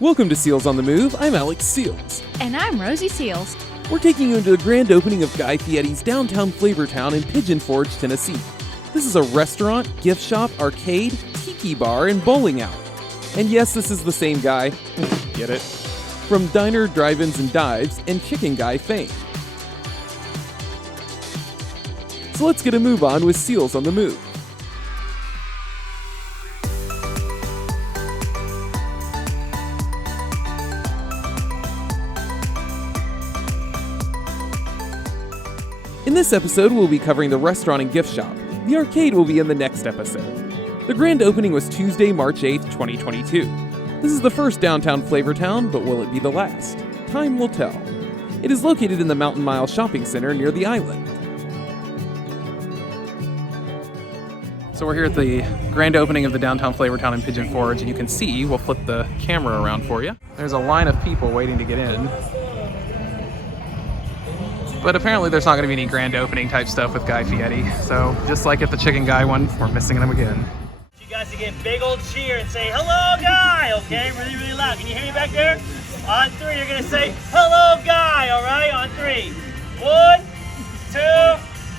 Welcome to Seals on the Move. I'm Alex Seals. And I'm Rosie Seals. We're taking you into the grand opening of Guy Fieri's downtown Flavortown in Pigeon Forge, Tennessee. This is a restaurant, gift shop, arcade, tiki bar, and bowling alley. And yes, this is the same guy. Get it? From diner, drive-ins, and dives, and Chicken Guy fame. So let's get a move on with Seals on the Move. In this episode, we'll be covering the restaurant and gift shop. The arcade will be in the next episode. The grand opening was Tuesday, March 8th, 2022. This is the first downtown Flavortown, but will it be the last? Time will tell. It is located in the Mountain Mile Shopping Center near the island. So we're here at the grand opening of the downtown Flavortown in Pigeon Forge, and you can see, we'll flip the camera around for you. There's a line of people waiting to get in. But apparently there's not going to be any grand opening type stuff with Guy Fieri. So just like at the Chicken Guy one, we're missing him again. You guys to get a big old cheer and say, "Hello, Guy," okay? Really, really loud. Can you hear me back there? On three, you're going to say, "Hello, Guy," all right? On three. 1, 2,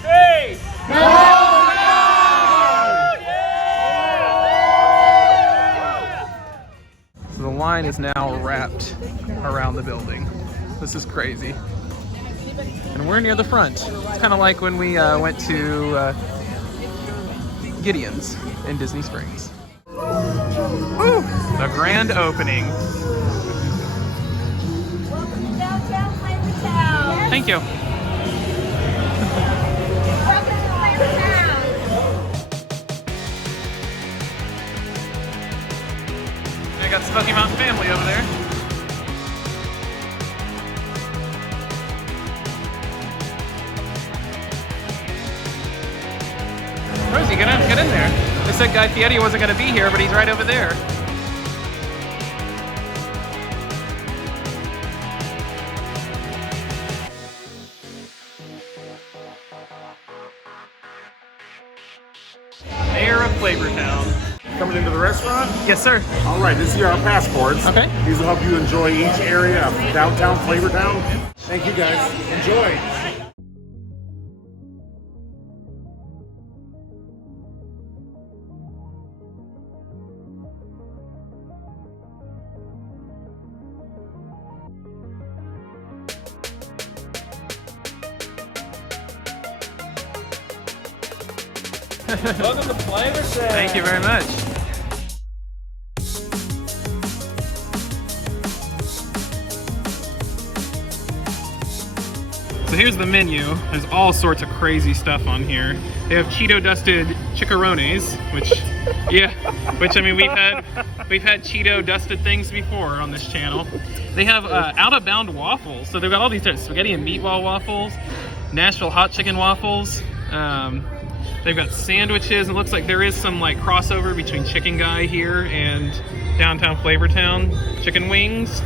3. Hello, Guy! Yeah! So the line is now wrapped around the building. This is crazy. And we're near the front. It's kind of like when we went to Gideon's in Disney Springs. Woo! The grand opening. Welcome to downtown Flavortown. Thank you. Welcome to Flavortown. I got Smoky Mountain family over there. Rosie, get in there. They said Guy Fieri wasn't going to be here, but he's right over there. Mayor of Flavortown. Coming into the restaurant? Yes, sir. All right, this is our passports. Okay. These will help you enjoy each area of downtown Flavortown. Thank you guys. Enjoy. Welcome to Flavortown. Thank you very much. So here's the menu. There's all sorts of crazy stuff on here. They have Cheeto dusted chicharrones, which I mean we've had Cheeto dusted things before on this channel. They have out of bound waffles. So they've got all these different spaghetti and meatball waffles, Nashville hot chicken waffles. They've got sandwiches. It looks like there is some like crossover between Chicken Guy here and downtown Flavortown. Chicken wings.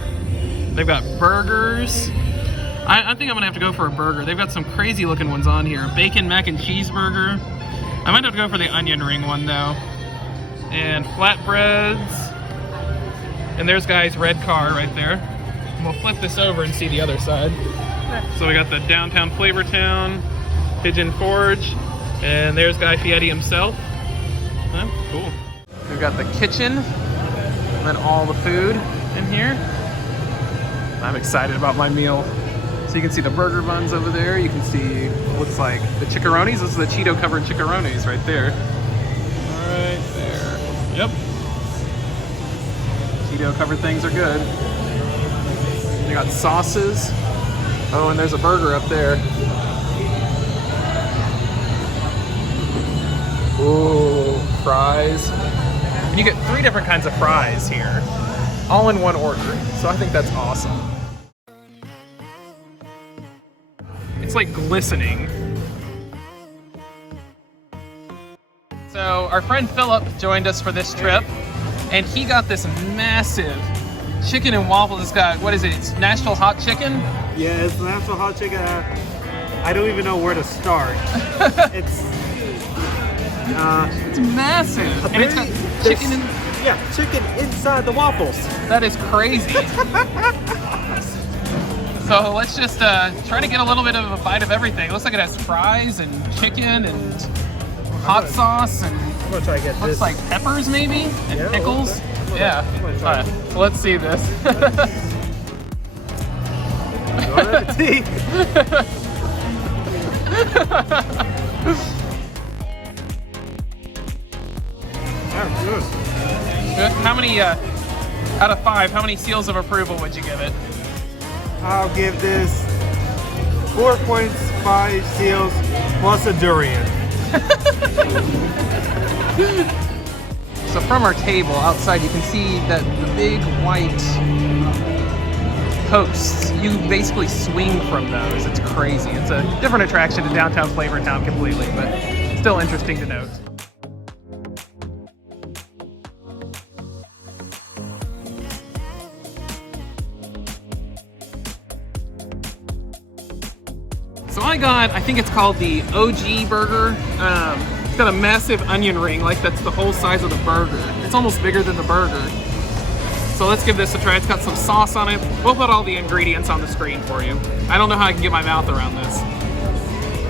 They've got burgers. I think I'm gonna have to go for a burger. They've got some crazy looking ones on here. Bacon mac and cheese burger. I might have to go for the onion ring one though. And flatbreads. And there's Guy's red car right there. And we'll flip this over and see the other side. So we got the downtown Flavortown, Pigeon Forge. And there's Guy Fieri himself. Oh, cool. We've got the kitchen, and then all the food in here. I'm excited about my meal. So you can see the burger buns over there. You can see what looks like the chicharrones. This is the Cheeto covered chicharrones right there. Right there. Yep. Cheeto covered things are good. They got sauces. Oh, and there's a burger up there. Ooh, fries. And you get 3 different kinds of fries here, all in one order. So I think that's awesome. It's like glistening. So our friend Philip joined us for this trip, and he got this massive chicken and waffles. It's got, what is it? It's Nashville hot chicken? Yeah, it's Nashville hot chicken. I don't even know where to start. It's massive. And it's got chicken and... Yeah, chicken inside the waffles. That is crazy. So let's just try to get a little bit of a bite of everything. It looks like it has fries and chicken and hot sauce and I'm gonna try to get looks this. like peppers maybe and Yeah, pickles. okay. Yeah. I'm gonna All try right. So let's see this. Bon appetit. That's good. Good. How many out of 5? How many seals of approval would you give it? I'll give this 4.5 seals plus a durian. So from our table outside, you can see that the big white posts, you basically swing from those. It's crazy. It's a different attraction to downtown Flavortown completely, but still interesting to note. So I think it's called the OG burger. It's got a massive onion ring, like that's the whole size of the burger. It's almost bigger than the burger. So let's give this a try. It's got some sauce on it. We'll put all the ingredients on the screen for you. I don't know how I can get my mouth around this.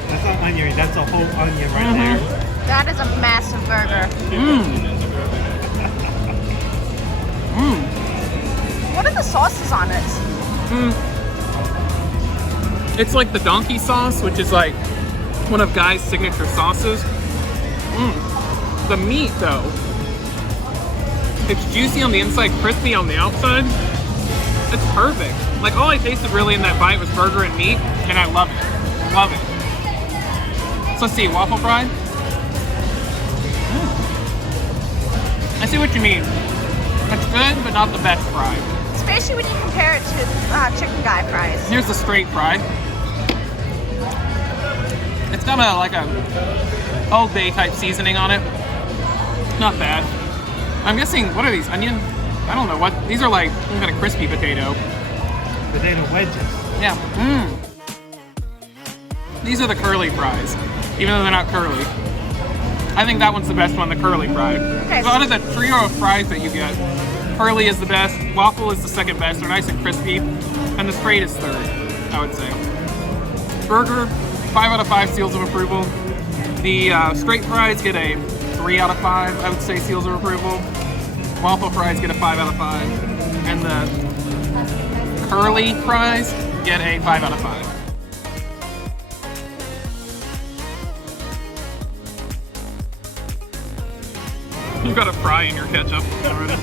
That's not onion, that's a whole onion right there. That is a massive burger. What are the sauces on it? It's like the donkey sauce, which is like one of Guy's signature sauces. The meat though, it's juicy on the inside, crispy on the outside. It's perfect. Like all I tasted really in that bite was burger and meat, and I love it. Love it. So let's see, waffle fry. I see what you mean. It's good, but not the best fry. Especially when you compare it to chicken guy fries. Here's the straight fry. It's got like a Old Bay type seasoning on it. Not bad. I'm guessing, what are these, onion? I don't know what, these are like some kind of crispy potato. Potato wedges. Yeah. These are the curly fries, even though they're not curly. I think that one's the best one, the curly fry. Okay. So out of the trio of fries that you get, curly is the best, waffle is the second best, they're nice and crispy, and the straight is third, I would say. Burger, 5 out of 5 seals of approval. The straight fries get a 3 out of 5, I would say, seals of approval. Waffle fries get a 5 out of 5. And the curly fries get a 5 out of 5. You've got a fry in your ketchup already.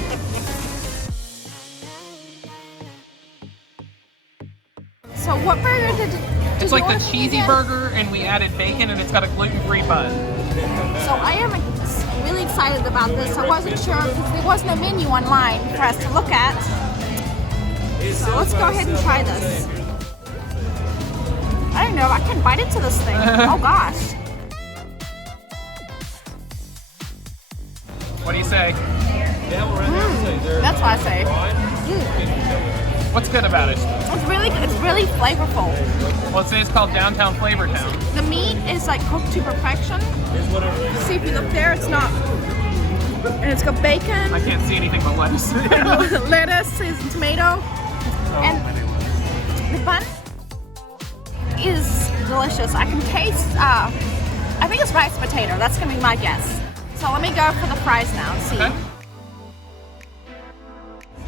So what burger did It's like the yours cheesy get? burger, and we added bacon, and it's got a gluten-free bun. So I am really excited about this. I wasn't sure because there wasn't a menu online for us to look at. So let's go ahead and try this. I don't know, I can bite into this thing. Oh gosh. What do you say? That's what I say. What's good about it? It's really flavorful. Well, it's called Downtown Flavortown. The meat is like cooked to perfection. See if you look there, it's not. And it's got bacon, I can't see anything but lettuce. lettuce, and tomato. And the bun is delicious. I can taste, I think it's rice potato. That's gonna be my guess. So let me go for the fries now and see. Okay.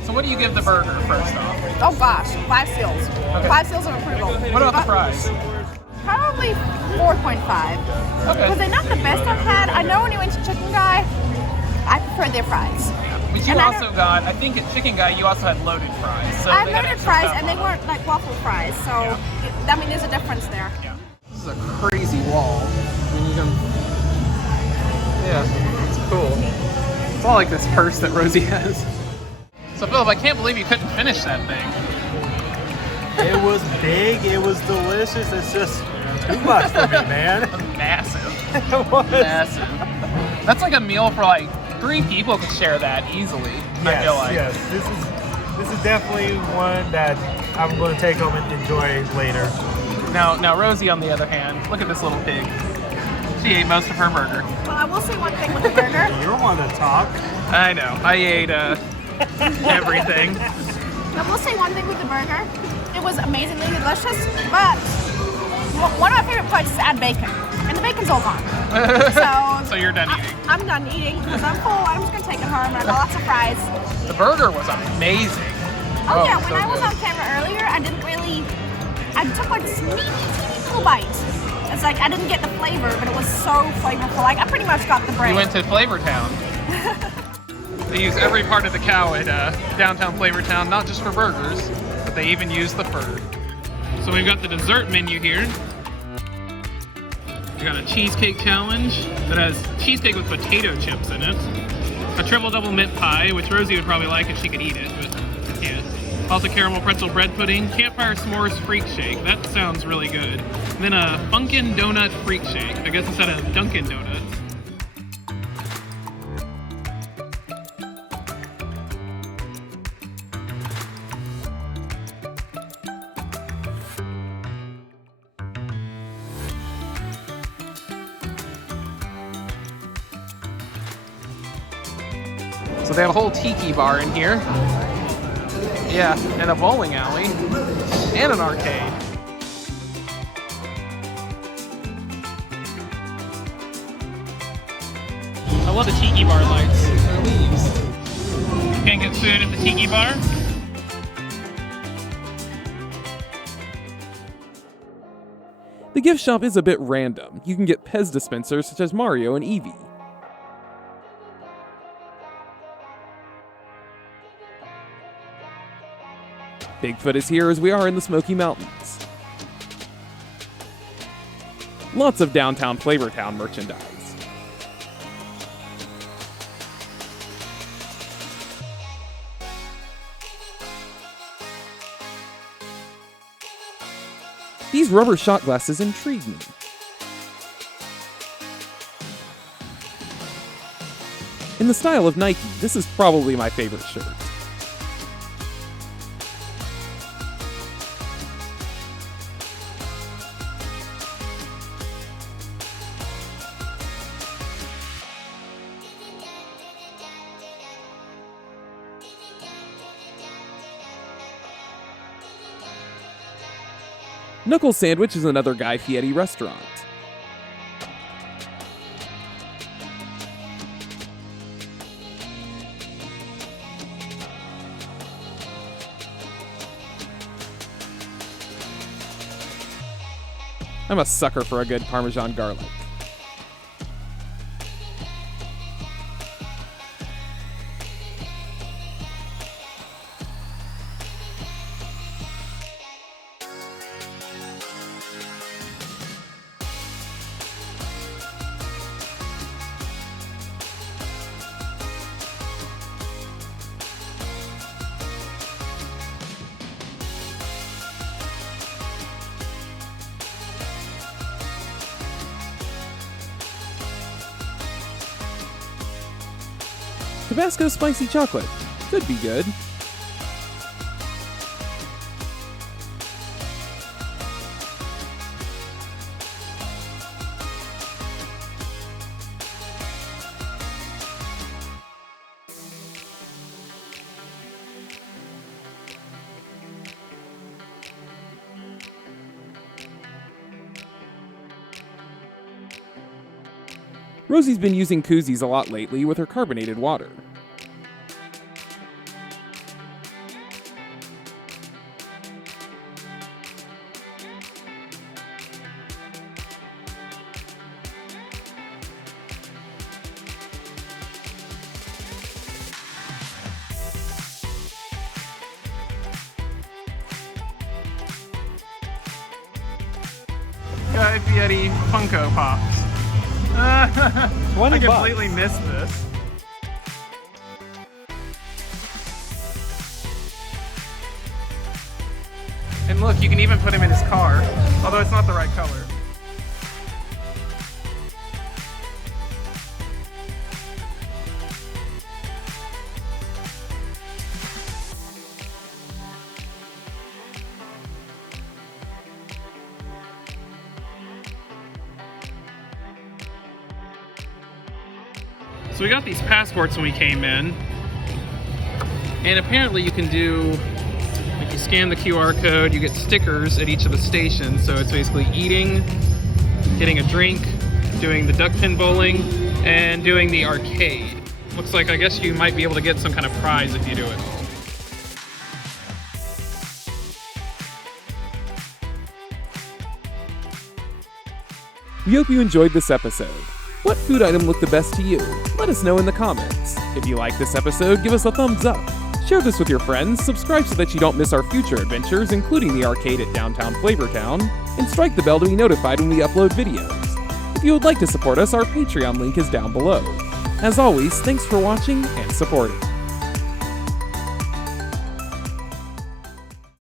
So what do you give the burger first off? Oh gosh, 5 seals. Okay. 5 seals of approval. What about the fries? Probably 4.5. Okay. Because they're not the best I've had. I know when you went to Chicken Guy, I prefer their fries. But you And I also got, I think at Chicken Guy, you also had loaded fries. So I had they got loaded extra fries stuff and they on weren't like waffle fries, so I mean there's a difference there. them. Yeah. This is a crazy wall. I mean, you can, yeah, it's cool. It's all like this purse that Rosie has. So Philip, I can't believe you couldn't finish that thing. It was big, it was delicious, it's just too much for me, man. Massive. It was. Massive. That's like a meal for like 3 people could share that easily. I feel like. Yes, this is definitely one that I'm going to take home and enjoy later. Now Rosie, on the other hand, look at this little pig. She ate most of her burger. Well, I will say one thing with the burger. You're one to talk. I know. I ate everything. I will say one thing with the burger. It was amazingly delicious, but one of my favorite parts is to add bacon. And the bacon's all gone. So you're done eating. I'm done eating because I'm full. I'm just going to take it home and I got lots of fries. The burger was amazing. Oh yeah, when so I was good. on camera earlier, I took like this teeny little bite. It's like I didn't get the flavor, but it was so flavorful. Like I pretty much got the brain. We went to Flavortown. They use every part of the cow at downtown Flavortown, not just for burgers, but they even use the fur. So we've got the dessert menu here. We got a cheesecake challenge that has cheesecake with potato chips in it. A triple double mint pie, which Rosie would probably like if she could eat it, but yeah. Also caramel pretzel bread pudding, campfire s'mores freak shake. That sounds really good. And then a funkin' donut freak shake. I guess instead of Dunkin' Donuts. So they have a whole tiki bar in here. Yeah, and a bowling alley. And an arcade. I love the tiki bar lights. They're leaves. Can't get food at the tiki bar. The gift shop is a bit random. You can get Pez dispensers such as Mario and Eevee. Bigfoot is here as we are in the Smoky Mountains. Lots of downtown Flavortown merchandise. These rubber shot glasses intrigue me. In the style of Nike, this is probably my favorite shirt. Knuckle Sandwich is another Guy Fieri restaurant. I'm a sucker for a good Parmesan garlic. Tabasco spicy chocolate. Could be good. Rosie's been using koozies a lot lately with her carbonated water. Guy Fieri Funko Pops. I 20 bucks. completely missed this. And look, you can even put him in his car, although it's not the right color. So we got these passports when we came in. And apparently you can do, if you scan the QR code, you get stickers at each of the stations. So it's basically eating, getting a drink, doing the duck pin bowling, and doing the arcade. Looks like, I guess you might be able to get some kind of prize if you do it. We hope you enjoyed this episode. What food item looked the best to you? Let us know in the comments. If you like this episode, give us a thumbs up. Share this with your friends, subscribe so that you don't miss our future adventures, including the arcade at downtown Flavortown, and strike the bell to be notified when we upload videos. If you would like to support us, our Patreon link is down below. As always, thanks for watching and supporting.